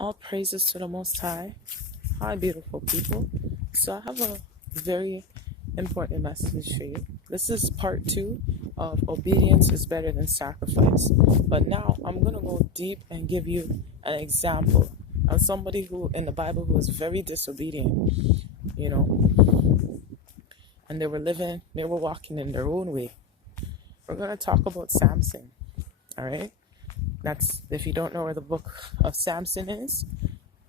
All praises to the Most High. Hi, beautiful people. So, I have a very important message for you. This is part 2 of Obedience is Better Than Sacrifice. But now I'm going to go deep and give you an example of somebody who in the Bible who was very disobedient, and they were walking in their own way. We're going to talk about Samson, all right? That's, if you don't know where the book of Samson is,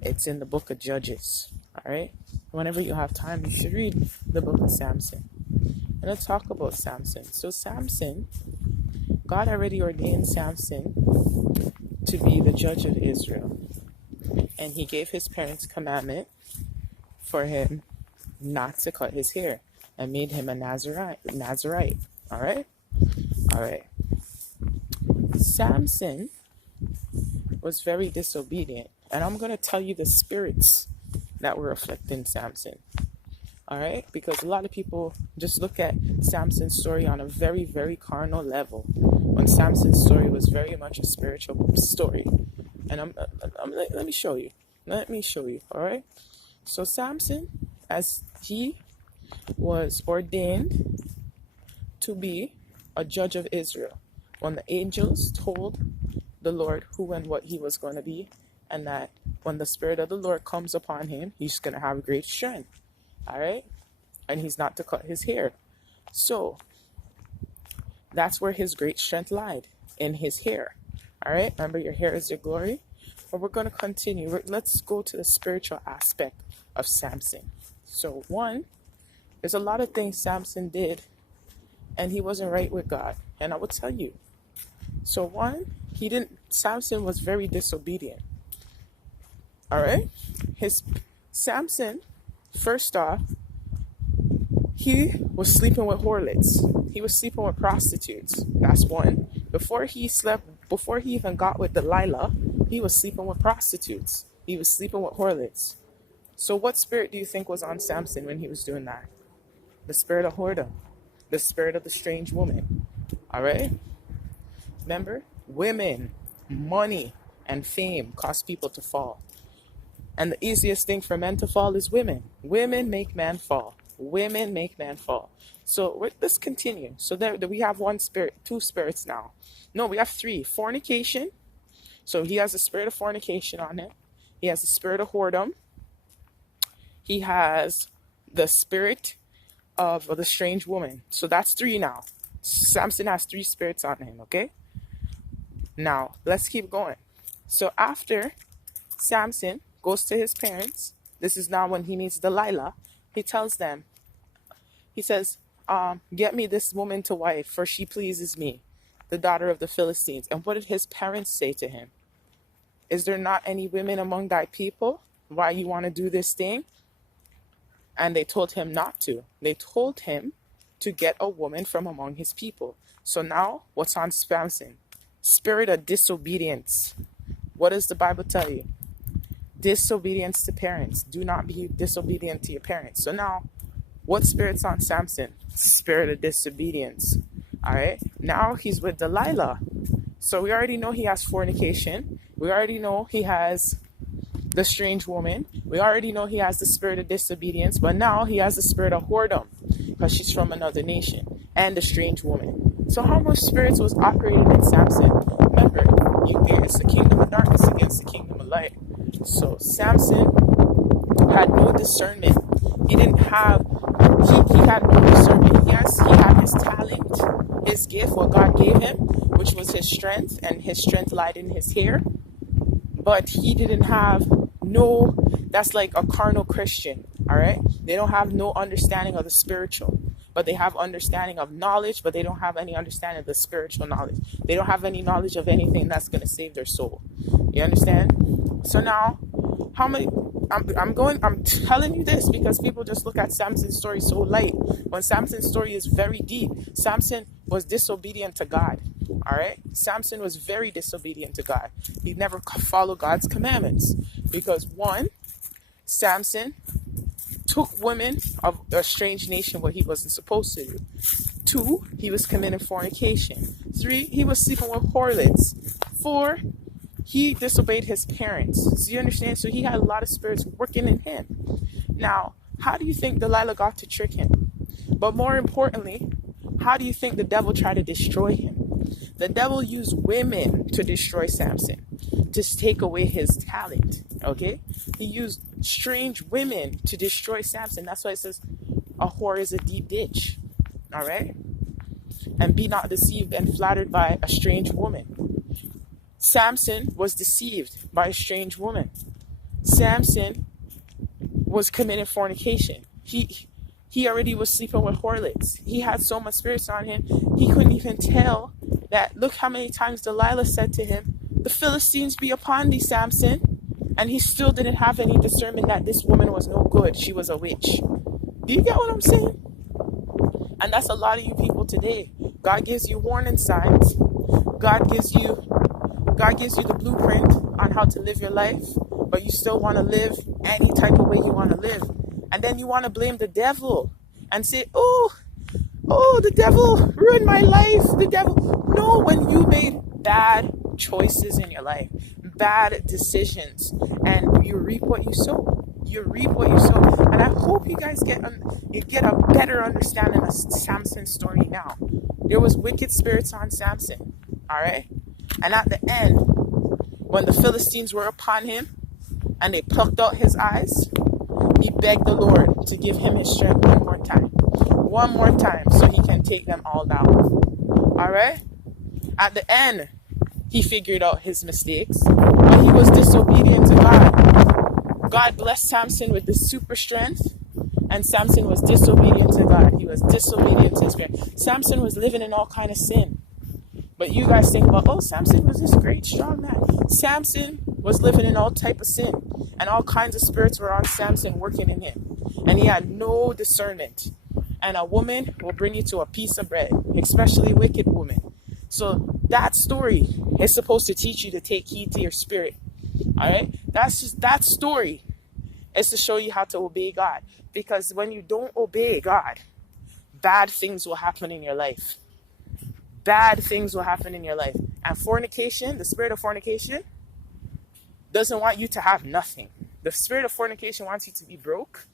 it's in the book of Judges, all right? Whenever you have time, you should read the book of Samson. I'm going to talk about Samson. So Samson, God already ordained Samson to be the judge of Israel. And he gave his parents commandment for him not to cut his hair and made him a Nazarite, all right? All right. Samson was very disobedient. And I'm going to tell you the spirits that were afflicting Samson. All right? Because a lot of people just look at Samson's story on a very, very carnal level, when Samson's story was very much a spiritual story. And let me show you. Let me show you. All right? So Samson, as he was ordained to be a judge of Israel, when the angels told the Lord who and what he was going to be, and that when the Spirit of the Lord comes upon him, he's going to have great strength. All right? And he's not to cut his hair. So that's where his great strength lied, in his hair. All right? Remember, your hair is your glory. But we're going to continue. Let's go to the spiritual aspect of Samson. So one, there's a lot of things Samson did, and he wasn't right with God. And I will tell you. So one, Samson was very disobedient. All right? Samson, first off, he was sleeping with harlots. He was sleeping with prostitutes. That's one. Before he even got with Delilah, he was sleeping with prostitutes. He was sleeping with harlots. So what spirit do you think was on Samson when he was doing that? The spirit of whoredom. The spirit of the strange woman. All right? Remember, women, money, and fame cause people to fall. And the easiest thing for men to fall is women. Women make men fall. Women make men fall. So let's continue. So there we have one spirit, two spirits now. No, we have three. Fornication. So he has the spirit of fornication on him. He has the spirit of whoredom. He has the spirit of the strange woman. So that's three now. Samson has three spirits on him, okay? Now, let's keep going. So after Samson goes to his parents, this is now when he meets Delilah, he tells them, he says, get me this woman to wife, for she pleases me, the daughter of the Philistines. And what did his parents say to him? Is there not any women among thy people? Why you want to do this thing? And they told him not to. They told him to get a woman from among his people. So now, what's on Samson? Spirit of disobedience. What does the Bible tell you? Disobedience to parents. Do not be disobedient to your parents. So now, what spirit's on Samson? Spirit of disobedience. All right. Now he's with Delilah. So we already know he has fornication. We already know he has the strange woman. We already know he has the spirit of disobedience. But now he has the spirit of whoredom, because she's from another nation, and the strange woman. So how much spirits was operating in Samson? Remember, it's the kingdom of darkness against the kingdom of light. So Samson had no discernment. He had no discernment. Yes, he had his talent, his gift, what God gave him, which was his strength, and his strength lied in his hair. But he didn't have that's like a carnal Christian, all right? They don't have no understanding of the spiritual, but they have understanding of knowledge, but they don't have any understanding of the spiritual knowledge. They don't have any knowledge of anything that's going to save their soul. You understand? So now, I'm telling you this because people just look at Samson's story so light, when Samson's story is very deep. Samson was disobedient to God. All right? Samson was very disobedient to God. He never followed God's commandments because one, Samson took women of a strange nation what he wasn't supposed to do. Two, he was committing fornication. Three, he was sleeping with harlots. Four, He disobeyed his parents. So you understand? So he had a lot of spirits working in him. Now, how do you think Delilah got to trick him? But more importantly, how do you think the devil tried to destroy him? The devil used women to destroy Samson, to take away his talent. Okay? He used strange women to destroy Samson. That's why it says a whore is a deep ditch. All right? And be not deceived and flattered by a strange woman. Samson was deceived by a strange woman. Samson was committing fornication. He already was sleeping with harlots. He had so much spirits on him, he couldn't even tell that. Look how many times Delilah said to him, "The Philistines be upon thee, Samson." And he still didn't have any discernment that this woman was no good. She was a witch. Do you get what I'm saying? And that's a lot of you people today. God gives you warning signs. God gives you the blueprint on how to live your life, but you still want to live any type of way you want to live. And then you want to blame the devil and say, oh, the devil ruined my life. The devil. No, when you made bad choices in your life, bad decisions, and you reap what you sow. You reap what you sow. And I hope you guys get a better understanding of Samson's story now. There was wicked spirits on Samson. All right? And at the end, when the Philistines were upon him and they plucked out his eyes, he begged the Lord to give him his strength one more time, so he can take them all down. All right? At the end, he figured out his mistakes, but he was disobedient to God. God blessed Samson with this super strength, and Samson was disobedient to God. He was disobedient to his parents. Samson was living in all kind of sin. But you guys think about, oh, Samson was this great, strong man. Samson was living in all type of sin, and all kinds of spirits were on Samson working in him. And he had no discernment. And a woman will bring you to a piece of bread, especially a wicked woman. So that story is supposed to teach you to take heed to your spirit. All right? That story is to show you how to obey God. Because when you don't obey God, bad things will happen in your life. Bad things will happen in your life. And fornication, the spirit of fornication, doesn't want you to have nothing. The spirit of fornication wants you to be broke.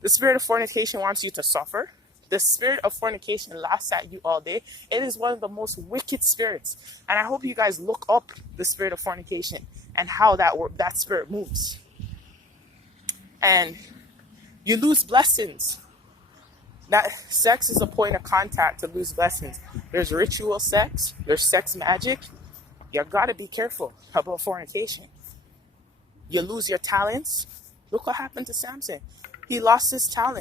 The spirit of fornication wants you to suffer. The spirit of fornication laughs at you all day. It is one of the most wicked spirits. And I hope you guys look up the spirit of fornication and how that spirit moves. And you lose blessings. That sex is a point of contact to lose blessings. There's ritual sex. There's sex magic. You gotta be careful about fornication. You lose your talents. Look what happened to Samson. He lost his talent.